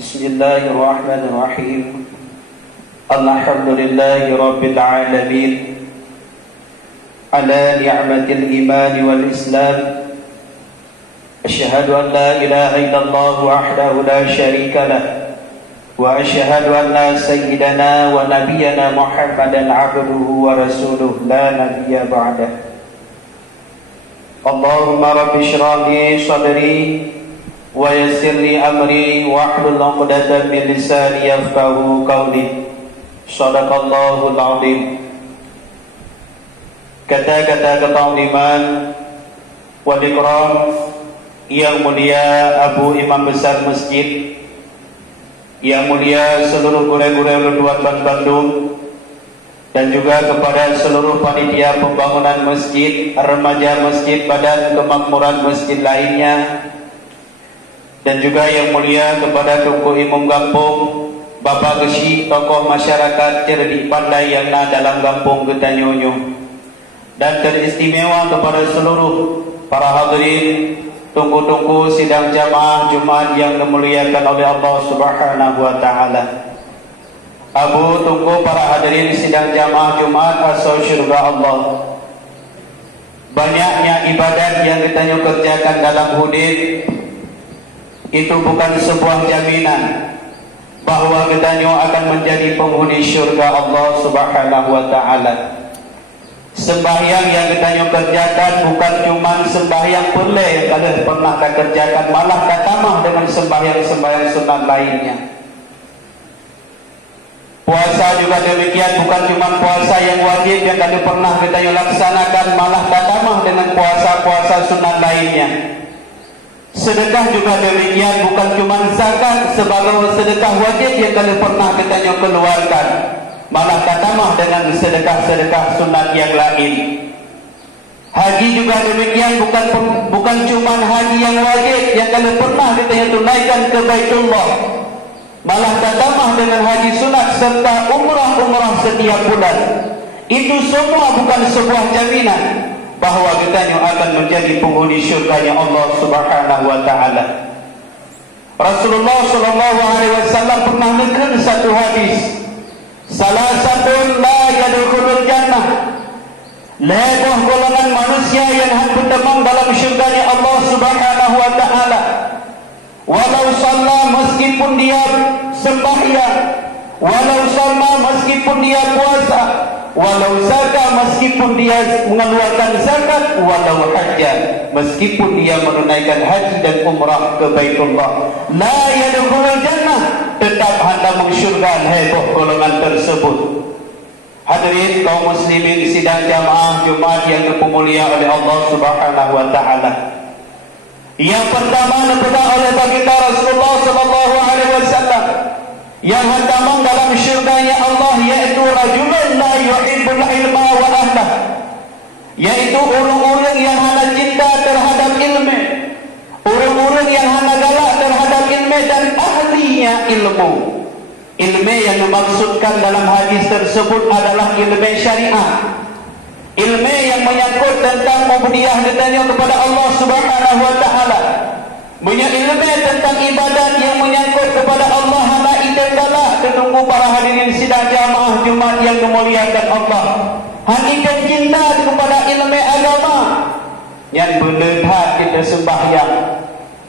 Bismillahirrahmanirrahim. Alhamdulillahi rabbil alamin ala ni'matil iman wal islam. Asyhadu an la ilaha illallah wahdahu la syarika lah wa asyhadu anna sayyidana wa nabiyyana Muhammadan abduhu wa rasuluhu la nabiyya ba'dah. Allahumma rabbi shrah li sadri wa yassir li amri wahlul 'uqdatam min lisani yafqahu qawli. Shadaqallahul 'azim. Kata-kata ketauliman wal ikram yang mulia Abu Imam Besar Masjid, yang mulia seluruh guru-guru Ridwan Bandung, dan juga kepada seluruh panitia pembangunan masjid, remaja masjid, badan kemakmuran masjid lainnya, dan juga yang mulia kepada Tunku Imam Kampung, Bapak Gesi, tokoh masyarakat cerdik pandai yang ada dalam kampung Getanyonyo, dan teristimewa kepada seluruh para hadirin tunggu-tunggu sidang jamaah Jumat yang dimuliakan oleh Allah Subhanahu wa taala. Abu tunggu para hadirin sidang jamaah Jumat asal syurga Allah. Banyaknya ibadat yang kita kerjakan dalam hudid itu bukan sebuah jaminan bahwa kita akan menjadi penghuni syurga Allah Subhanahu wa taala. Sembahyang yang kita kerjakan bukan cuma sembahyang boleh kalau pernah kita kerjakan, malah katamah dengan sembahyang-sembahyang sunat lainnya. Puasa juga demikian, bukan cuma puasa yang wajib yang kalau pernah kita laksanakan, malah katamah dengan puasa-puasa sunat lainnya. Sedekah juga demikian, bukan cuma zakat sebagai sedekah wajib yang kalau pernah kita keluarkan, malah katamah dengan sedekah-sedekah sunat yang lain. Haji juga demikian, bukan cuma haji yang wajib yang kalau pernah kita tunaikan ke Baitullah, malah katamah dengan haji sunat serta umrah setiap bulan. Itu semua bukan sebuah jaminan bahwa kita akan menjadi penghuni syurganya Allah Subhanahu wa taala. Rasulullah sallallahu alaihi wasallam pernah menukil satu hadis, salah satu la yadkhulul jannah, lebih golongan manusia yang bertemang dalam syurganya Allah Subhanahu wa taala. Walau shalla, meskipun dia sembahyang, walau shalla, meskipun dia puasa, walau zakat, meskipun dia mengeluarkan zakat, walau hajjah, meskipun dia menunaikan haji dan umrah ke Baitullah, la yadkhulul jannah, tetap hendak masuk syurga heboh golongan tersebut. Hadirin kaum muslimin sidang jamaah Jumat yang dimuliakan oleh Allah Subhanahu wa taala. Yang pertama dipegang oleh baginda Rasulullah sallallahu alaihi wasallam yang hendak dalam syurganya Allah, yaitu rajulun la yuhibbul ilma wa ahlah, yaitu orang-orang yang hanya cinta terhadap ilmu, orang-orang yang hanya galak terhadap ilmu dan ahlinya ilmu. Ilmu yang dimaksudkan dalam hadis tersebut adalah ilmu syariat, ilmu yang menyangkut tentang ubudiyah ditanya kepada Allah Subhanahu wa taala, punya ilmu tentang ibadat yang menyangkut kepada Allah. Hana itendala menunggu para hadirin sidang jamaah Jumat yang dimuliakan Allah. Hanya cinta kepada ilmu agama yang berlebihan kita sembahyang,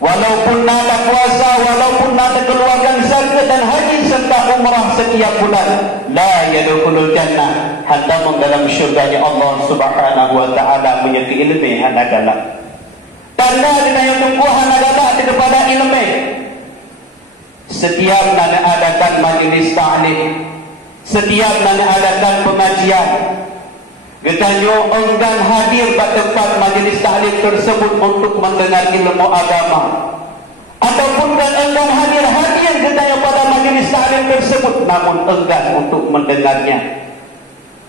walaupun ada puasa, walaupun ada keluarkan zakat dan haji serta umrah setiap bulan, la yadkhulul jannah, hendak dalam syurganya Allah Subhanahu wa taala punya ilmu hana galak. Tanda yang tunggu hana galak kepada ilmu. Setiap nana adakan majlis ta'lim, setiap nana adakan pengajian, getanyo enggan hadir pada tempat majlis ta'lim tersebut untuk mendengar ilmu agama, ataupun enggan hadir getanyo pada majlis ta'lim tersebut namun enggan untuk mendengarnya.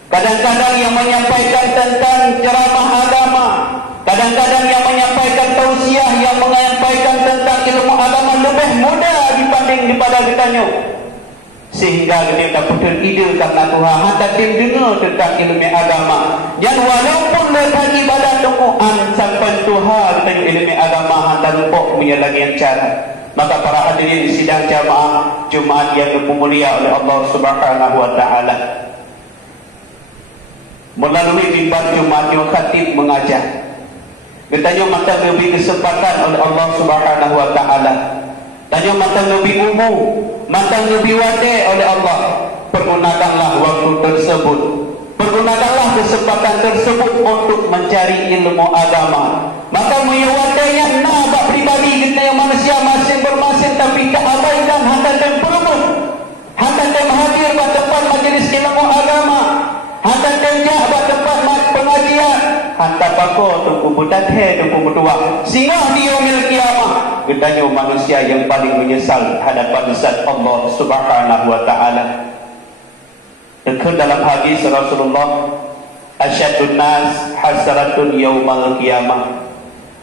Kadang-kadang yang menyampaikan tentang ceramah agama, kadang-kadang yang menyampaikan tausiah, yang menyampaikan tentang ilmu agama lebih mudah dibanding daripada getanyo, sehingga kita putus ide karena Tuhan hata tim dengar tentang ilmu agama. Dan walaupun lepas ibadat tungguan sampai Tuhan tentang ilmu agama hata lupa punya lagi yang cara. Maka para hadirin sidang jamaah Jumaat yang dimulia oleh Allah Subhanahu wa taala. Melalui mimbar Jumaat yang khatib mengajar. Katanya mata lebih kesempatan oleh Allah Subhanahu wa taala. Tanya mata lebih umum, mata lebih wadah oleh Allah. Pergunakanlah waktu tersebut. Pergunakanlah kesempatan tersebut untuk mencari ilmu agama. Maka meyawadahnya nabak pribadi kita yang manusia masing bermasing, tapi tak abaikan hantar dan perebut. Hantar dan hadir pada tempat majlis ilmu agama. Hantar dan pada tempat pengajian. Hantar pakor tunggu budathe tunggu berdua. Singgah di yaumil kiamah. Katanya manusia yang paling menyesal hadapan zat Allah Subhanahu wa taala. Dekat dalam hadis Rasulullah, asyadun nas hasaratun yaumal qiyamah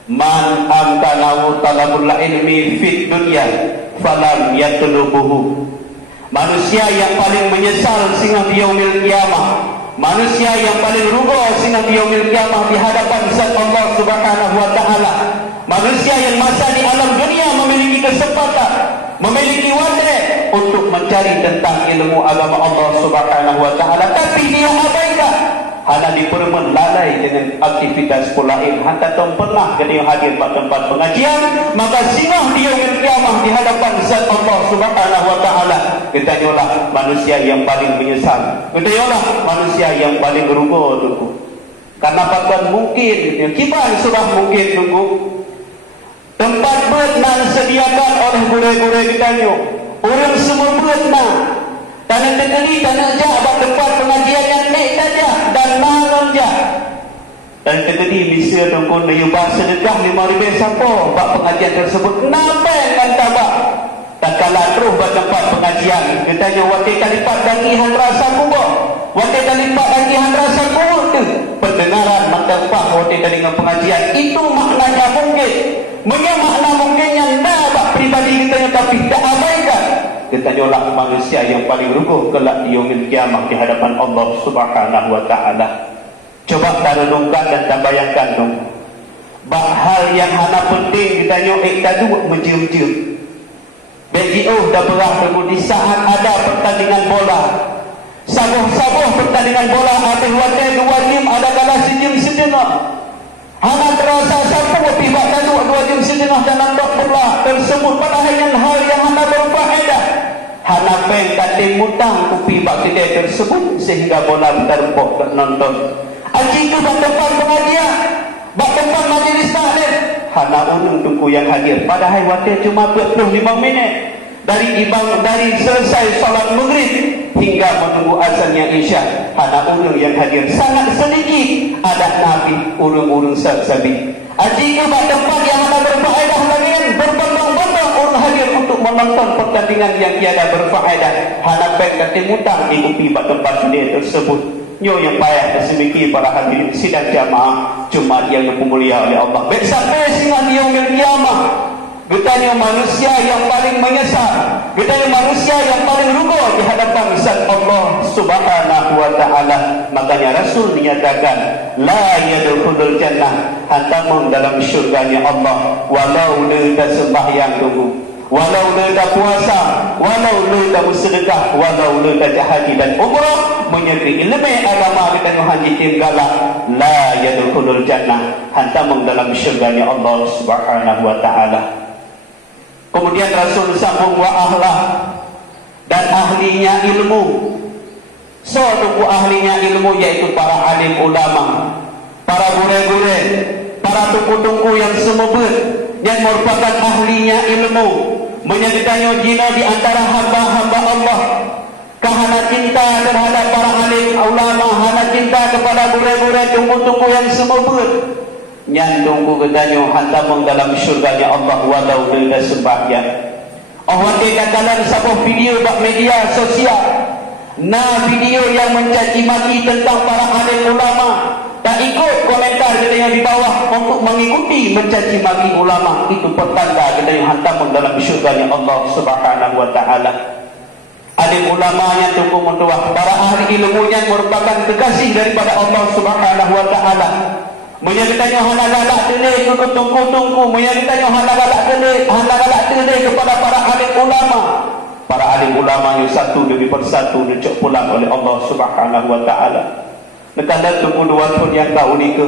man amkanahu talabul ilmi fid dunya falam yatlubuhu. Manusia yang paling menyesal sehingga di yaumil qiyamah, manusia yang paling rugi sehingga di yaumil qiyamah di hadapan zat Allah Subhanahu wa taala. Manusia yang masa di alam dunia memiliki kesempatan, memiliki wadah untuk mencari tentang ilmu agama Allah Subhanahu wa taala, tapi dia abaikan. Hanya dipermen lalai dengan aktivitas lain. Hantar tak pernah dia hadir pada tempat pengajian, maka singgah dia yaumil qiyamah di hadapan zat Allah Subhanahu wa taala. Ketanyalah manusia yang paling menyesal. Ketanyalah manusia yang paling rugi tunggu. Karena bahkan mungkin kiban sudah mungkin tunggu tempat berenang sediakan oleh gure-gure kitanya. Orang semua berenang. Tanah tegeri, tanah jah, tempat pengajian yang naik saja dan nangan jah. Dan tegeri bisa tunggu nayubah sedekah 5,000 siapa bak pengajian tersebut. Kenapa yang tabak? Tak kalah terus buat tempat pengajian. Katanya wakil kalipat dagihan rasa kubah. Wakil kalipat dagihan rasa kubah tu. Pendengaran matempah wakil dengan pengajian. Itu maknanya mungkin. Mungkin makna mungkinnya nabak pribadi kita, tapi tak abaikan. Ketanyalah manusia yang paling rugi kelak di yaumil kiamah di hadapan Allah Subhanahu wa taala. Coba kita renungkan dan kita bayangkan dong. Hal yang hana penting ditanya tadu menjem-jem. BGO dah berah di saat ada pertandingan bola. Sabuh-sabuh pertandingan bola habis wakil dua jam ada kala sejam setengah. Hana terasa sapu pihak tadu 2 jam setengah dalam bola tersebut, padahal hal yang hana berfaedah. Hana peng kating mutang kupi bak kedai tersebut sehingga bola terpok ke nonton. Aji itu bak tempat pengajian, bak tempat majlis taklim. Hana unung tunggu yang hadir, padahal wakil cuma 25 minit. Dari selesai salat maghrib hingga menunggu azannya isya. Hana unung yang hadir sangat sedikit. Ada nabi urung-urung sabi. Aji itu bak tempat yang hana berfaedah lagi, berbondong-bondong orang hadir untuk menonton pertandingan yang tiada berfaedah. Hana peng kating mutang ikuti bak tempat dia tersebut. Nyo yang payah tersemiki para hadirin sidang jamaah Jumaat yang dimulia oleh Allah. Baik sampai singgah di yaumil qiyamah. Getanya manusia yang paling menyesal, getanya manusia yang paling rugi di hadapan zat Allah Subhanahu wa taala. Makanya Rasul menyatakan la yadkhulul jannah, hantamun dalam syurganya Allah walau leda sembahyang tunggu, walau leda puasa, walau leda bersedekah, walau leda haji dan umrah, menyertai ilmu agama kita haji tinggalah la yadkhulul jannah, hantamun dalam syurganya Allah Subhanahu wa taala. Kemudian Rasul sambung wa ahlah, dan ahlinya ilmu. So tunggu ahlinya ilmu yaitu para alim ulama, para gure-gure, para tungku-tungku yang semebut yang merupakan ahlinya ilmu. Menyertanya jina di antara hamba-hamba Allah. Kahana cinta terhadap para alim ulama, hana cinta kepada gure-gure tungku-tungku yang semebut. Nyandungku ketanyo hantamung dalam syurganya Allah walau leda sembahyang. Allah katakan sebuah video bak media sosial. Video yang mencaci maki tentang para alim ulama. Tak ikut komentar katanya di bawah untuk mengikuti mencaci maki ulama. Itu pertanda katanya hantamung dalam syurganya Allah Subhanahu wa taala. Alim ulamanya tunggu mentua, para ahli ilmunya merupakan kekasih daripada Allah Subhanahu wa taala. Menyertanya hana galak telih ikut tungku-tungku, menyertanya hana galak telih kepada para alim ulama. Para alim ulama yang satu demi persatu dicok pulang oleh Allah Subhanahu wa taala. Nekanda tunggu dua pun yang kau unika.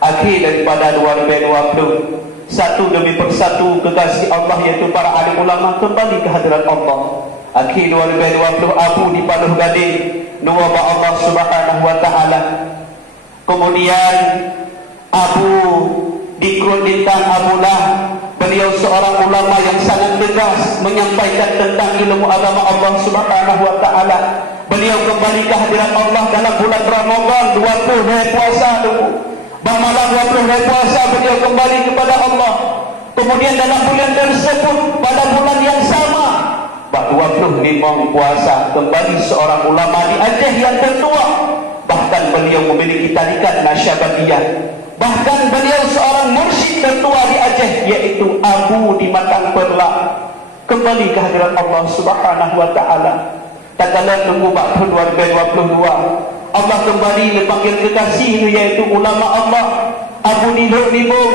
Akhir daripada 2020, satu demi persatu kekasih Allah yaitu para alim ulama kembali ke hadirat Allah. Akhir 2020 Abu di Paluh Gading nuwaba Allah Subhanahu wa taala. Kemudian Abu di Krudintan Abulah, beliau seorang ulama yang sangat tegas menyampaikan tentang ilmu agama Allah Subhanahu wa taala. Beliau kembali ke hadirat Allah dalam bulan Ramadan 20 hari puasa dulu. Malam 20 hari puasa beliau kembali kepada Allah. Kemudian dalam bulan tersebut pada bulan yang sama 25 puasa kembali seorang ulama di Aceh yang tertua. Bahkan beliau memiliki tarikat Nasyabandiyah. Bahkan beliau seorang mursyid tertua di Aceh yaitu Abu di Matang Perla. Kembali ke hadirat Allah Subhanahu wa taala. Tak kala tunggu waktu 2022, Allah kembali dipanggil kekasih yaitu ulama Allah Abu Niduk Nibung.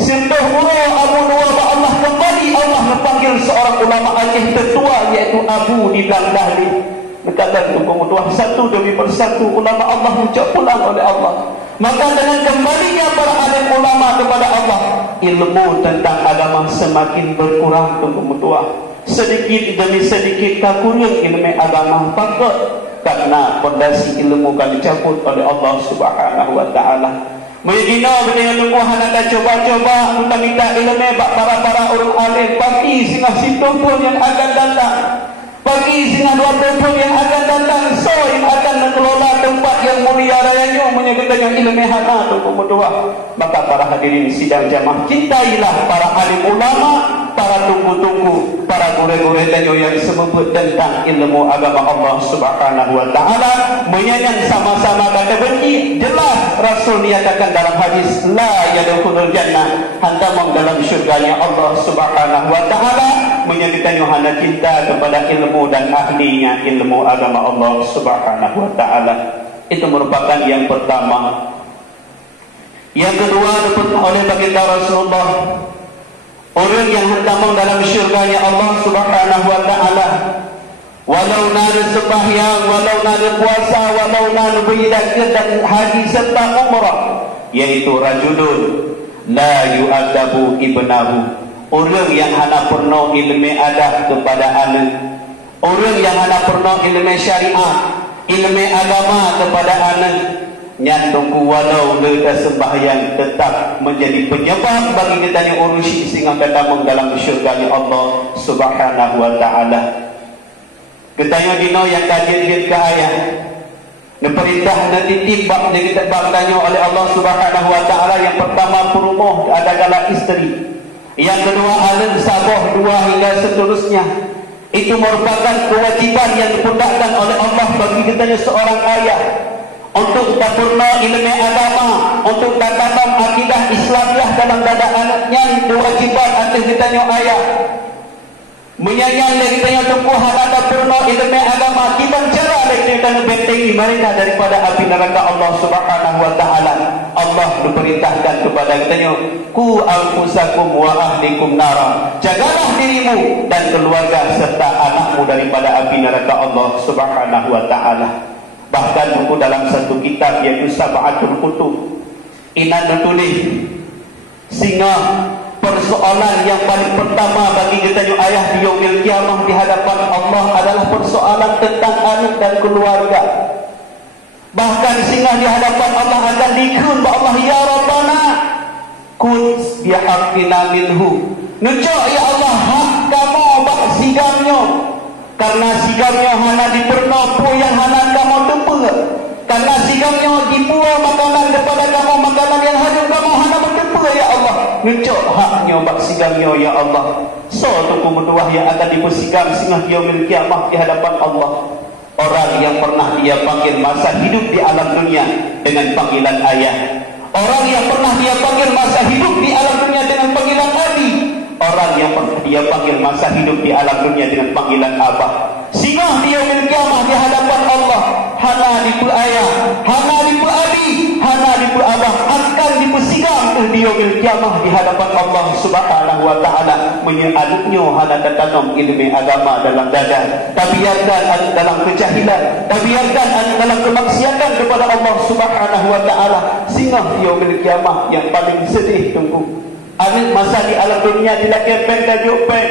Sentuh mula Abu Nuwaba Allah kembali Allah memanggil seorang ulama Aceh tertua yaitu Abu di Dahli. Dekatlah tunggu tuah satu demi persatu ulama Allah mencap pulang oleh Allah. Maka dengan kembalinya para alim ulama kepada Allah, ilmu tentang agama semakin berkurang tunggu tuah. Sedikit demi sedikit kakurang ilmu agama fakir karena fondasi ilmu kami cabut oleh Allah Subhanahu wa taala. Mengina dengan tungguhan anda coba-coba kita minta ilmu para orang alim pagi singgah situ pun yang akan datang. Pagi singgah 20 pun yang akan datang. So yang akan mengelola tempat yang mulia rayanya menyebutkan ilmu hana tu berdoa. Maka para hadirin sidang jamaah, cintailah para alim ulama, para tunggu-tunggu, para guru-guru dan yang sebut tentang ilmu agama Allah Subhanahu wa taala. Menyayang sama-sama kata benci. Jelas Rasul nyatakan dalam hadis la yadkhulul jannah, hantamong dalam syurganya Allah Subhanahu wa taala. Menyatakan Yohana cinta kepada ilmu dan ahlinya ilmu agama Allah Subhanahu wa taala. Itu merupakan yang pertama. Yang kedua disebut oleh baginda Rasulullah, orang yang hendak dalam syurganya Allah Subhanahu wa taala, walau nada sembahyang, walau nada puasa, walau nada beribadah dan haji serta umrah, yaitu rajulun la yu'adabu ibnahu, orang yang hana pernah ilmu adab kepada anak, orang yang hana pernah ilmu syariat, ilmu agama kepada anak, nyantungku walau leda sembahyang tetap menjadi penyebab bagi kita yang urusi sehingga kita dalam syurga Allah Subhanahu wa taala. Ketanya dino yang kajian ke ayat perintah nanti tibak yang kita bertanya oleh Allah Subhanahu wa taala. Yang pertama perumuh adalah isteri, yang kedua alim sabah 2 hingga seterusnya. Itu merupakan kewajiban yang dipundakkan oleh Allah bagi kita seorang ayah untuk sempurna ilmu agama, untuk tanam akidah Islamiah dalam dada anaknya. Kewajiban atas kita ayah menyayang dari kita tumpuhan ada purna ilmu agama. Gimana cara kita membentengi mereka daripada api neraka Allah Subhanahu wa taala? Allah diperintahkan kepada kita, ku anfusakum wa ahlikum nara, jagalah dirimu dan keluarga serta anakmu daripada api neraka Allah Subhanahu wa taala. Bahkan buku dalam satu kitab yaitu Sab'atul Kutub, inan menulis sehingga persoalan yang paling pertama bagi kita ayah di yaumil kiamah di hadapan Allah adalah persoalan tentang anak dan keluarga. Bahkan sehingga di hadapan Allah akan dikun Allah, ya Rabbana kun bihaqqina minhu, nujak ya Allah hak kamu bak sigamnya, karena sigamnya hana dipernopo yang hana kamu tempuh, karena sigamnya dibuat makanan kepada kamu, makanan yang hadir kamu hana bertempuh ya Allah, nujak haknya bak sigamnya ya Allah. So tuku berdoa yang akan dipersigam sehingga yaumil kiamah di hadapan Allah. Orang yang pernah dia panggil masa hidup di alam dunia dengan panggilan ayah, orang yang pernah dia panggil masa hidup di alam dunia dengan panggilan abi, orang yang pernah dia panggil masa hidup di alam dunia dengan panggilan abah. Sehingga dia kiamah di hadapan Allah hana dipu ayah, hana dipu abi, hana dipu abah akan dipersigam di yaumil kiamah di hadapan Allah Subhanahu wa taala menyealuknya hala tertanam ilmu agama dalam dada, tabiarkan dalam kejahilan, tabiarkan dalam kemaksiatan kepada Allah Subhanahu wa taala, sehingga di yaumil kiamah yang paling sedih tunggu. Anak masa di alam dunia tidak kepeng dan jupeng,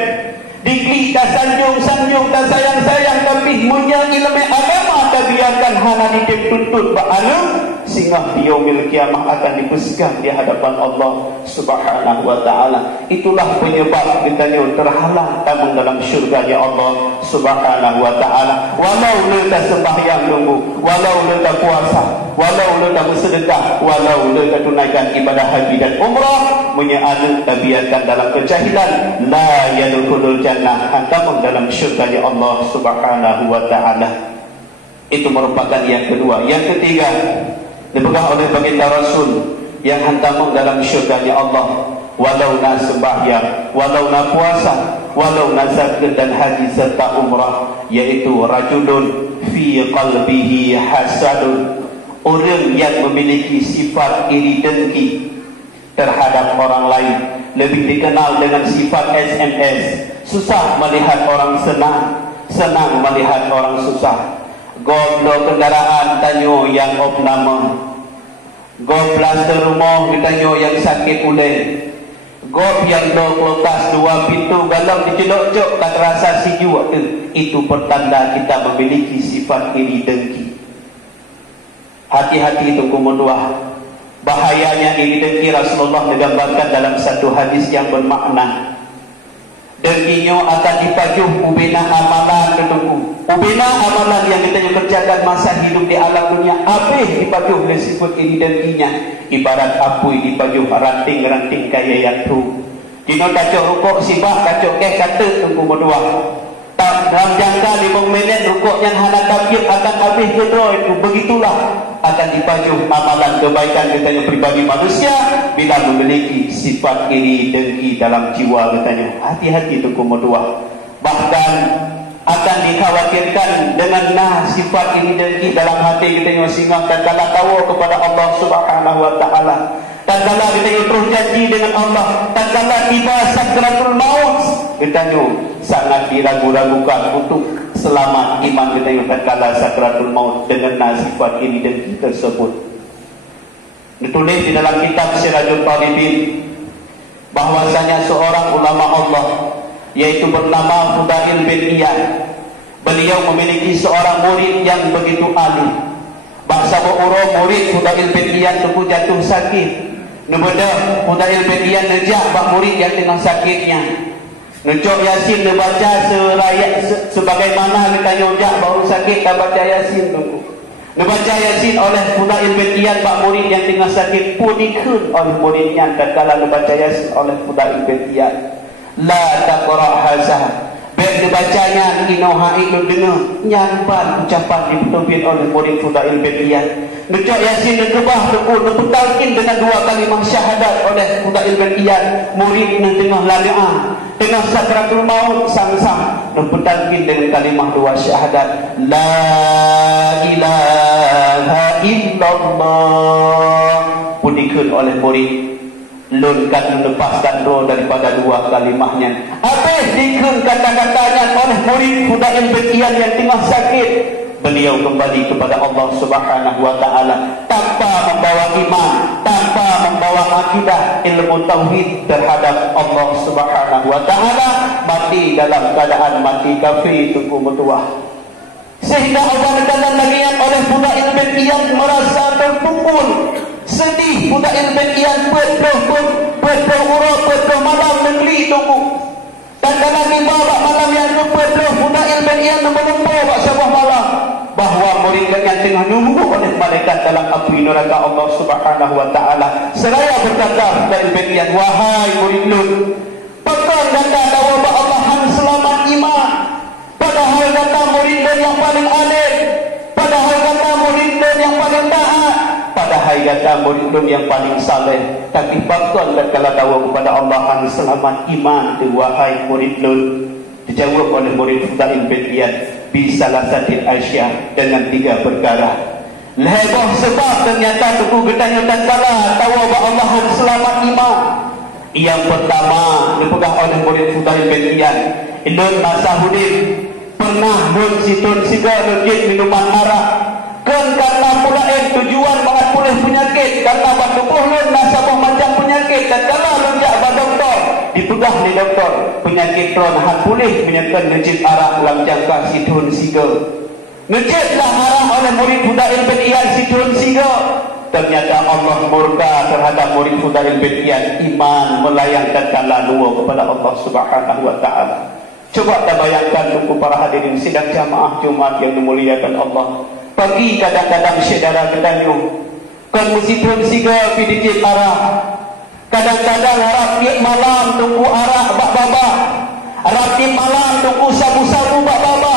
diklik tak sanjung tak sayang tapi punya ilmu agama tabiarkan hala dituntut ba'alu, sehingga di yaumil kiamah akan dibesarkan di hadapan Allah Subhanahu wa taala. Itulah penyebab kita terhalang tamu dalam syurga ya Allah Subhanahu wa taala. Walau kita sembahyang tunggu, walau kita puasa, walau kita bersedekah, walau kita tunaikan ibadah haji dan umrah, menyealuk tabiatkan dalam kejahilan, la yadkhulul jannah, tamu dalam syurga ya Allah Subhanahu wa taala. Itu merupakan yang kedua. Yang ketiga, dipegang oleh baginda Rasul yang hantamu dalam syurganya Allah, walau na sembahyang, walau na puasa, walau na zakat dan haji serta umrah, yaitu rajulun fi qalbihi hasadun, orang yang memiliki sifat iri dengki terhadap orang lain, lebih dikenal dengan sifat SMS, susah melihat orang senang, senang melihat orang susah. Goblok kendaraan tanyo yang opname, gob plaster rumah tanyo yang sakit ulen, gob yang do klokas dua pintu galau dicelok-cok tak terasa siju. Itu pertanda kita memiliki sifat iri dengki. Hati-hati itu kumudwah. Bahayanya iri dengki Rasulullah digambarkan dalam satu hadis yang bermakna. Dengkinya akan dipajuh ubina amalan ketemu. Ubina amalan yang kita kerjakan masa hidup di alam dunia, habis dipajuh oleh sifat ini dengkinya. Ibarat apui dipajuh ranting-ranting kaya yang tu. Dino kacau rukuk sibah, kacau kata tunggu berdua. Dalam jangka 5 minit rukuk yang hana takbir akan habis kedua itu. Begitulah akan dipajuh amalan kebaikan kita pribadi manusia bila memiliki sifat iri dengki dalam jiwa katanya. Hati-hati itu kumudua. Bahkan akan dikhawatirkan dengan sifat iri dengki dalam hati kita sehingga tatkala tahu kepada Allah Subhanahu wa taala, tatkala kita terus janji dengan Allah, tatkala tiba sakratul maut, kita sangat diragu-ragukan untuk selamat iman kita tatkala sakratul maut dengan sifat ini dan kita tersebut. Ditulis di dalam kitab Sirajul Talibin bahwasanya seorang ulama Allah yaitu bernama Fudail bin Iyad, beliau memiliki seorang murid yang begitu alim. Bangsa berurut murid Fudail bin Iyad itu jatuh sakit. Nebeda Fudail bin Iyad nejak bak murid yang tengah sakitnya. Ngecok Yasin dia baca sebagaimana kita nyojak baru sakit tak baca Yasin tunggu. Dia baca Yasin oleh Fudail bin Iyad bak murid yang tengah sakit pun ikut oleh muridnya tatkala dia baca Yasin oleh Fudail bin Iyad. La taqra hazah. Baik dibacanya inoha ikut dengar nyampan ucapan dipimpin oleh murid Fudail bin Iyad. Ngecok Yasin dia kebah diputalkin dengan 2 kalimah syahadat oleh Fudail bin Iyad. Murid yang tengah lali'ah, tengah sakratul maut sang-sang diputalkin dengan kalimah 2 syahadat, la ilaha illallah. Pun ikut oleh murid lunkan melepaskan doa daripada 2 kalimahnya. Habis dikun kata-katanya oleh murid Fudail bin Iyad yang tengah sakit, beliau kembali kepada Allah Subhanahu wa taala tanpa membawa iman, tanpa membawa akidah ilmu tauhid terhadap Allah Subhanahu wa taala, mati dalam keadaan mati kafir tunggu bertuah. Sehingga Allah dalam lagian oleh Fudail bin Iyad merasa terpukul, sedih. Fudail bin Iyad berdoa malam negeri tunggu. Dan dalam tiba malam yang berdoa Fudail bin Iyad melumpur sebuah malam bahawa murid yang tengah nunggu oleh malaikat dalam api neraka Allah Subhanahu wa taala. Seraya berkata Fudail bin Iyad, wahai murid Lut, pekan kata bahwa Allah hang selamat iman. Padahal kata murid yang paling alim, padahal kata murid yang paling taat, padahal kata murid yang paling saleh. Tapi bakal kalau tahu kepada Allah hang selamat iman tu wahai murid Lut. Dijawab oleh murid Fudail bin Iyad, bisalah satil aisyah, dengan 3 perkara. Leboh sebab ternyata tuku getanya dan kala tahu bahawa Allah selamat iman. Yang pertama dipegang oleh murid Fudail bin Iyad. Indun Nasahudin pernah nun situn siga legit minuman arak. Kan karena pula tujuan banget pulih penyakit, karena bantu pulih nasabah macam penyakit, dan kalau lonjak pada doktor dipegang di doktor penyakit tron hat pulih menyatakan legit arak dalam jangka situn siga. Ngejitlah arah oleh murid Fudail bin Iyad situn siga. Ternyata Allah murka terhadap murid Fudail bin Iyad, iman melayangkan kala dua kepada Allah Subhanahu wa taala. Coba kita bayangkan untuk para hadirin sidang jamaah Jumat yang dimuliakan Allah. Pagi kadang-kadang saudara kedanyu kan meskipun siga pidijit arah. Kadang-kadang harap tiap malam tunggu arah bak baba. Harap tiap malam tunggu sabu-sabu bak baba.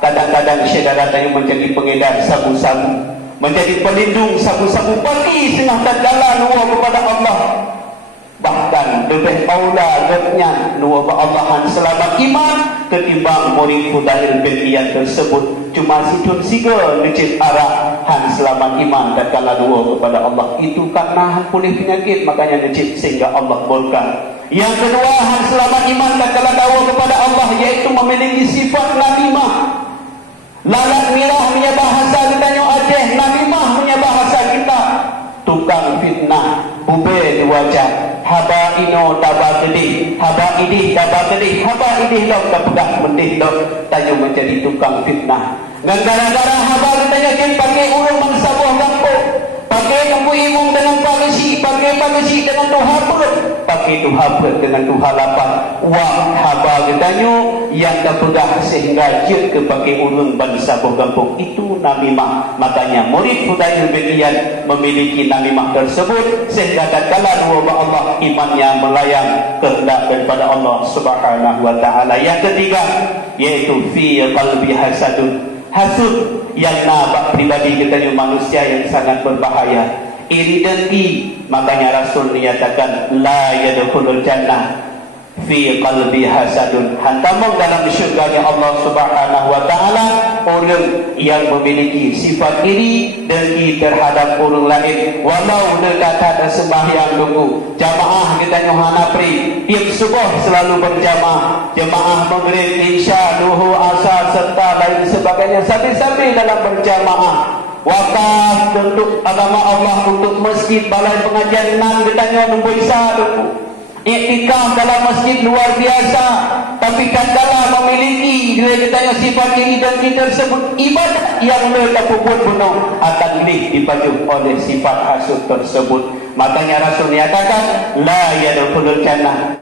Kadang-kadang saudara tanya menjadi pengedar sabu-sabu, menjadi pelindung sabu-sabu pagi setengah terjalan luar kepada Allah. Bahkan lebih aula getnya luar Allahan selamat iman ketimbang murid Fudail bin Iyad tersebut. Cuma situn siga lecit arah han selamat iman dan kala dua kepada Allah. Itu karena han pulih penyakit, makanya lecit sehingga Allah bolkan. Yang kedua, han selamat iman dan kala dua kepada Allah, yaitu memiliki sifat namimah. Lalat mirah punya bahasa kitanya Aceh, namimah punya bahasa kita tukang fitnah, bube di wajah. Haba ino daba gedih, haba idih daba gedih, haba idih dok terpegang mendih dok, tayo menjadi tukang fitnah. Dan gara-gara haba katanya kan pakai urung mengsabuh kampung, pakai kampung imung dengan pagasi, pakai pagasi dengan tuha perut, pakai tuha perut dengan tuha lapar. Wah haba katanya yang terpegang sehingga jid ke pakai urung mengsabuh kampung, itu namimah. Makanya murid Fudail bin Iyad memiliki namimah tersebut sehingga tatkala dua Allah imannya melayang kehendak daripada Allah Subhanahu wa taala. Yang ketiga yaitu fi qalbi hasadun, hasud yang nampak pribadi kita yang manusia yang sangat berbahaya, iri dengki. Makanya Rasul menyatakan la yadkhulul jannah fi qalbi hasadun, hantamong dalam syurganya Allah Subhanahu wa taala orang yang memiliki sifat iri dengki terhadap orang lain. Walau dekat ada sembahyang tunggu jamaah kita Yohana Pri tiap subuh selalu berjamaah, jamaah maghrib isya duhur asar serta lain sebagainya sambil-sambil dalam berjamaah. Wakaf untuk agama Allah, untuk masjid balai pengajian nan kita nombor isa tunggu. Iktikaf dalam masjid luar biasa, tapi kadang-kadang memiliki dia katanya sifat diri dan kita tersebut, ibadah yang mereka puput bunuh akan dipajuk oleh sifat hasud tersebut. Makanya Rasul menyatakan la yadkhulul jannah